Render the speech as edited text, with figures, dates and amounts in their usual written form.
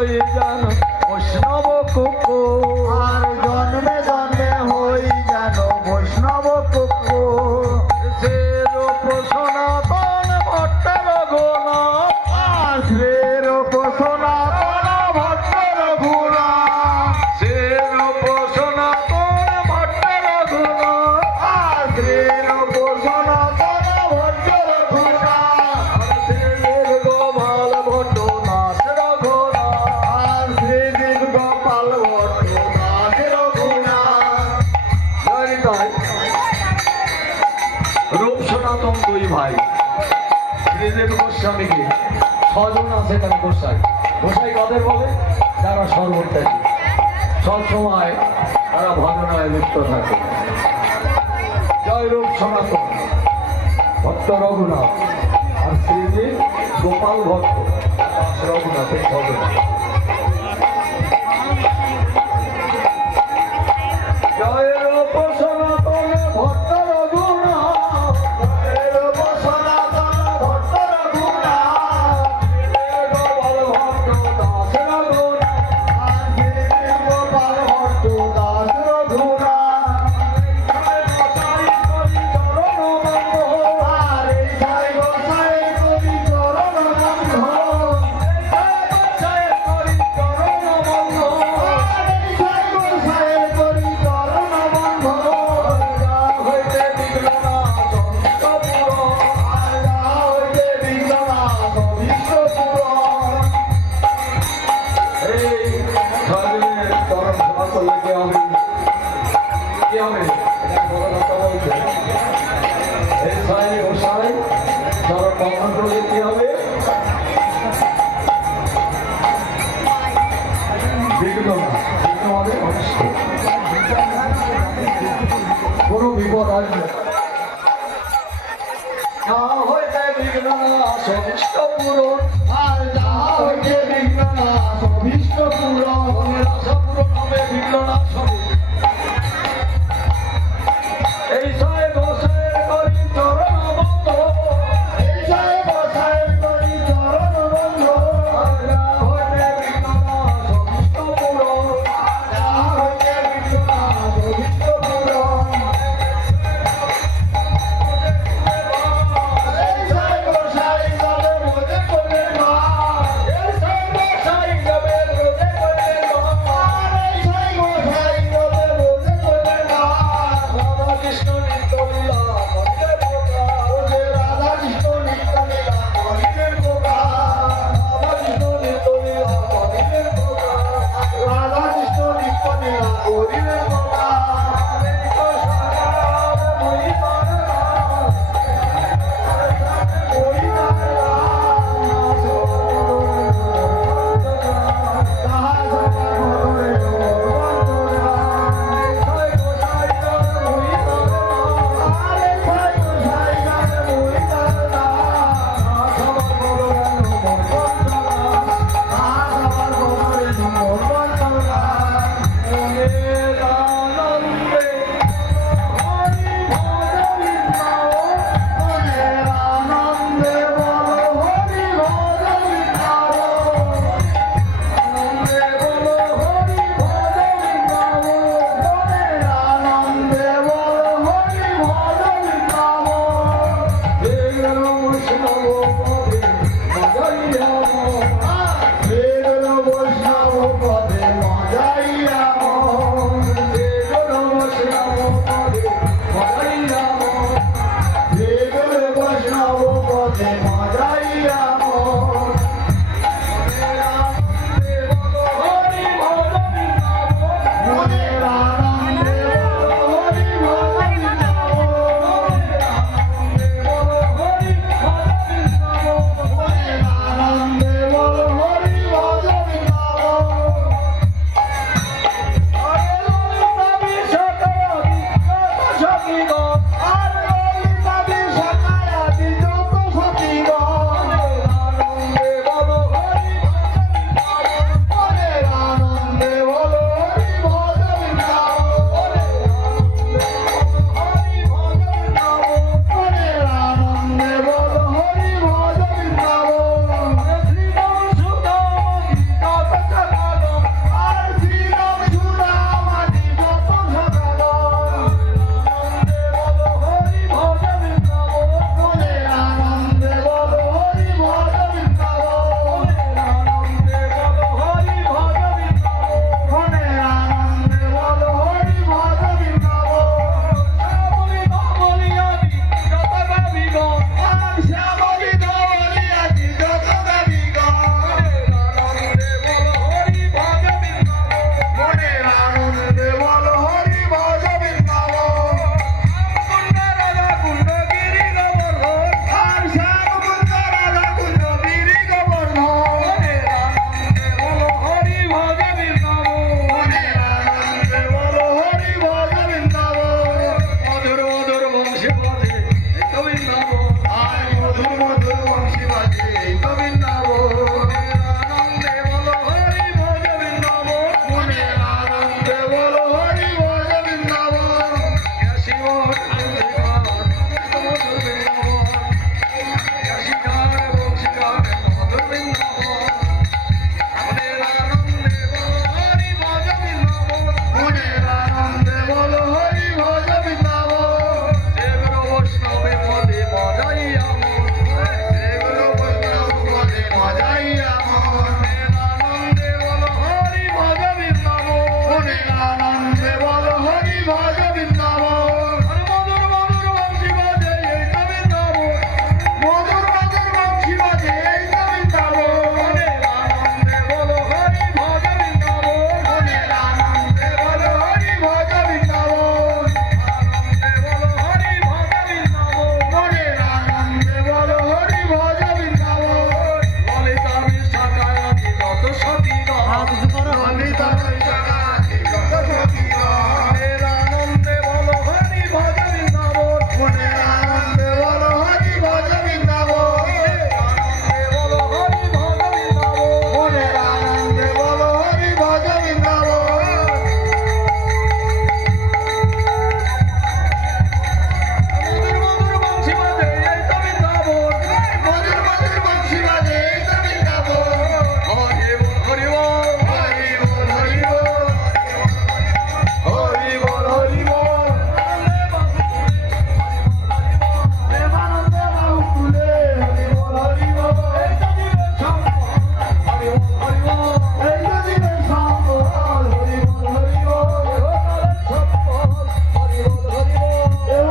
হই যেন বৈষ্ণব কুকুর, আর জন্মে জন্মে হই যেন বৈষ্ণব কুকুর। শ্রী রূপ সনাতন ভট্ট রঘুনাথ, শ্রী রূপ সনাতন ভট্ট রঘুনাথ, শ্রী রূপ সনাতন ভট্ট রঘুনাথ, শ্রী রূপ সনাতন ভট্ট রঘুনাথ, শ্রী গোপাল ভট্ট দাস রঘুনাথ, শ্রী গোপাল ভট্ট দাস রঘুনাথ। তাই রূপ সনাতন দুই ভাই শ্রীদেব গোস্বামীকে ছজন আছে তারা গোসাই। গোসাই কাদের বলে? যারা সর্বত্যাগী, সবসময় তারা ভজনায় লিপ্ত থাকে। জয় রূপ সনাতন ভট্ট রঘুনাথ আর শ্রীদেব গোপাল ভট্ট দাস রঘুনাথের ভজনা। জয় রূপ সনাতন ভট্ট রঘুনাথ, শ্রী রূপ সনাতন ভট্ট রঘুনাথ, গোপাল ভট্ট দাস রঘুনাথ, শ্রী গোপাল ভট্ট দাস রঘুনাথ। আর এই সাই গোসাই করি চরণ বন্ধ, আর এই সাই গোসাই করি চরণ বন্ধ। আর যা হইতে বিঘ্ননাশ অভীষ্ট পূরণ। কোন বিপদ আসবে না, হইতে বিঘ্ন সবিষ্ট পূরণ।